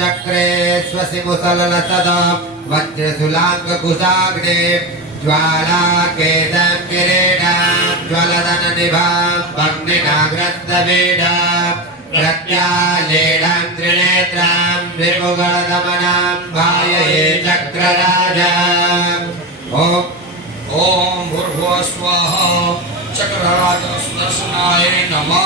चक्रे स्वसि मुसलसदा वज्रसुलाङ्गकुशाग्रे ज्वालाकेतं किरीटां ज्वलदननिभां भग्निनाग्रस्तवीडां प्रत्यालेडां त्रिनेत्रां विमुगलदमनां भायये चक्रराजाम् ॐ भूर्भुवः स्वाहा चक्रराज सुदर्शनाय नमः।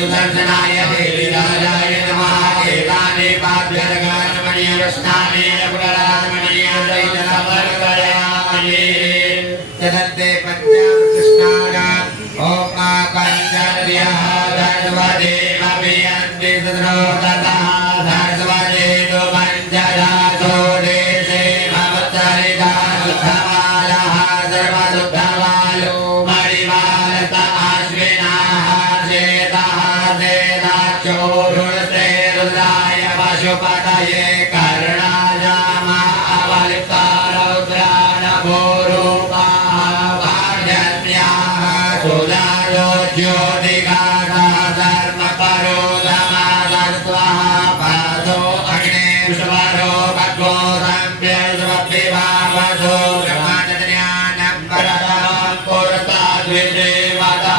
सुदर्शनाय देवीराजाय नमः। एकानि पाद्यर्गानमणीय कृष्णानि पुनरामणीय दैतसमर्पयामि। तदन्ते पञ्चामृतस्नानाम् ॐ आकञ्चर्यः धर्मदेवभियन्ति सद्रोदतः धर्मदेतु पञ्चदासो देशे भवत्सरिता शुद्धमालः सर्वशुद्धमालो मणिमालत अश्विनाः शेतः शेताक्षोरुष्टे रुद्राय पशुपतये कर्णायाम ज्योतिगाता धर्मपरो धमादस्वाहा पादो अग्ने विश्वरो भगवो रम्यस्वपिवावसो ब्रह्मचर्यानं परदां पुरस्ताद्विदेवता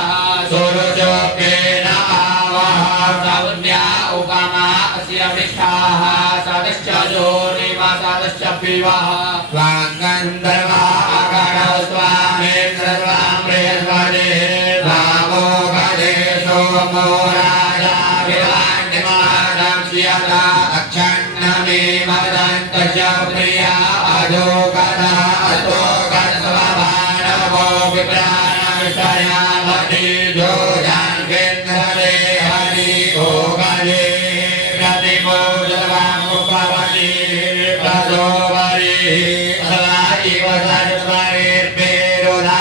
सुरुचोकेन आवः सौन्या उपमा अस्य विष्ठाः सदश्च जोनिवासदश्च पिवः स्वाङ्गन्धर्वा अगणौ स्वामेन्द्र स्वाम्रेश्वरे सोमो राजा विराजमानं स्यता अक्षण्णमे मदन्तश्च प्रिया अधोगता अधोगतस्वभानवो विप्राणविषयावति जोजान्केन्द्रे हरि ओगले प्रतिमोदवामुपवति प्रसोवरि सदा इव सर्वरिर्पेरुधा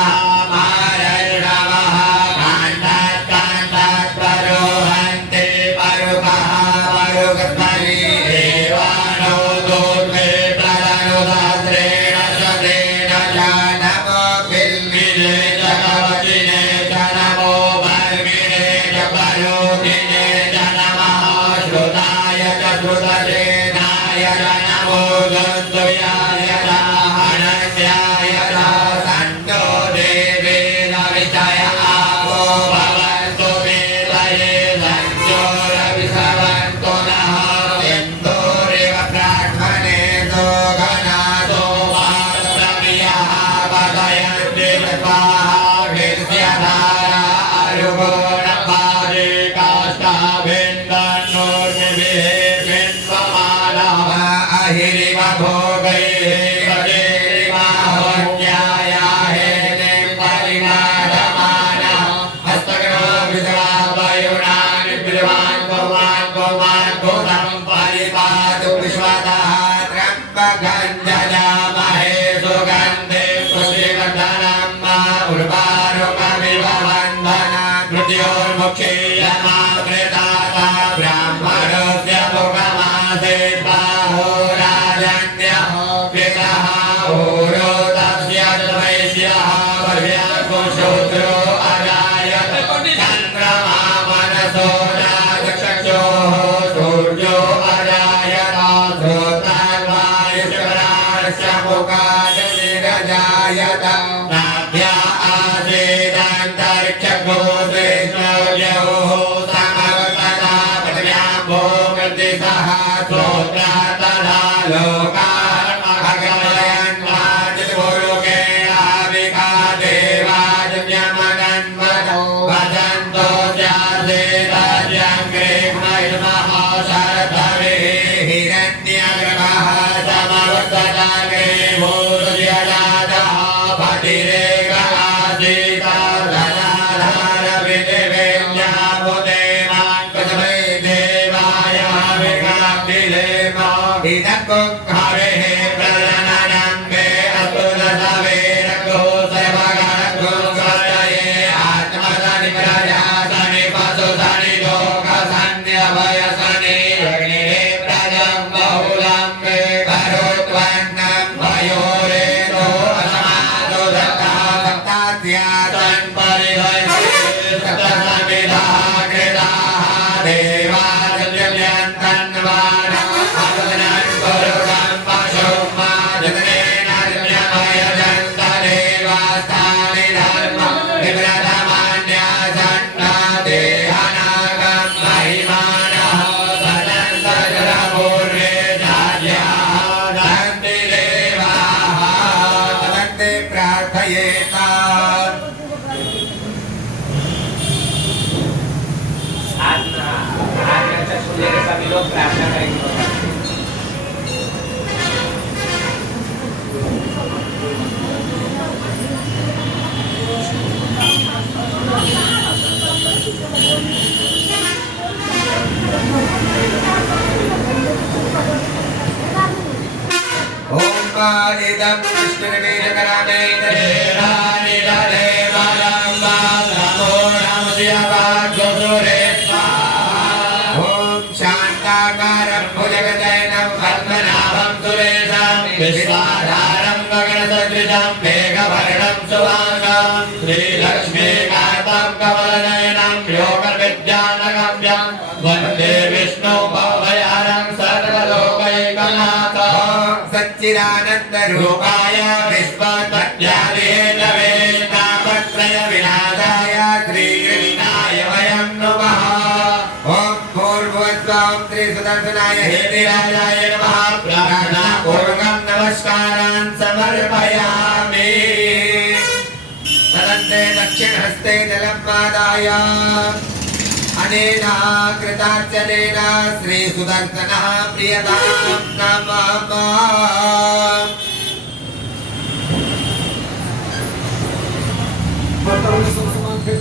गंजनामहे सुगंधे पुष्टिवर्धनम् उर्वारुकमिव वन्दनं मृत्योर्मुखीयमावृताता ब्राह्मणस्य मुखमासीत् बाहोराजन्यः पितः ऊरोतस्य वैश्यः वर्याकुशूद्रो अजायत चन्द्रमा मनसो नागचक्षुः सूर्यो अजायत मुखादनिरजायत नाभ्या आसीदन्तरिक्षगोत्रेष्वयोः समग्र इदं विष्णुर्वेदकरामे देवानि देवानां नमो नमः ॐ शान्ताकारं भुजगशयनं पद्मनाभं सुरेशं विश्वाधारं गगनसदृशं मेघवर्णं शुभांगं श्रीलक्ष्मीकान्तं कमलनयनं योगविद्यानगम्यं वन्दे विष्णु भवभयानं सर्वलोकैकनाथं सच्चिदानन्दरूपाय विश्वतत्यादिहेतवे तापत्रय विनाशाय श्रीकृष्णाय वयं नमः सुदर्शनाय हेतिराजाय नमः प्रार्थना पूर्वकं नमस्कारान् समर्पयामि तदन्ते दक्षिणहस्ते जलमादाय अनेन कृतार्चनेन श्री सुदर्शनः प्रियतां नमः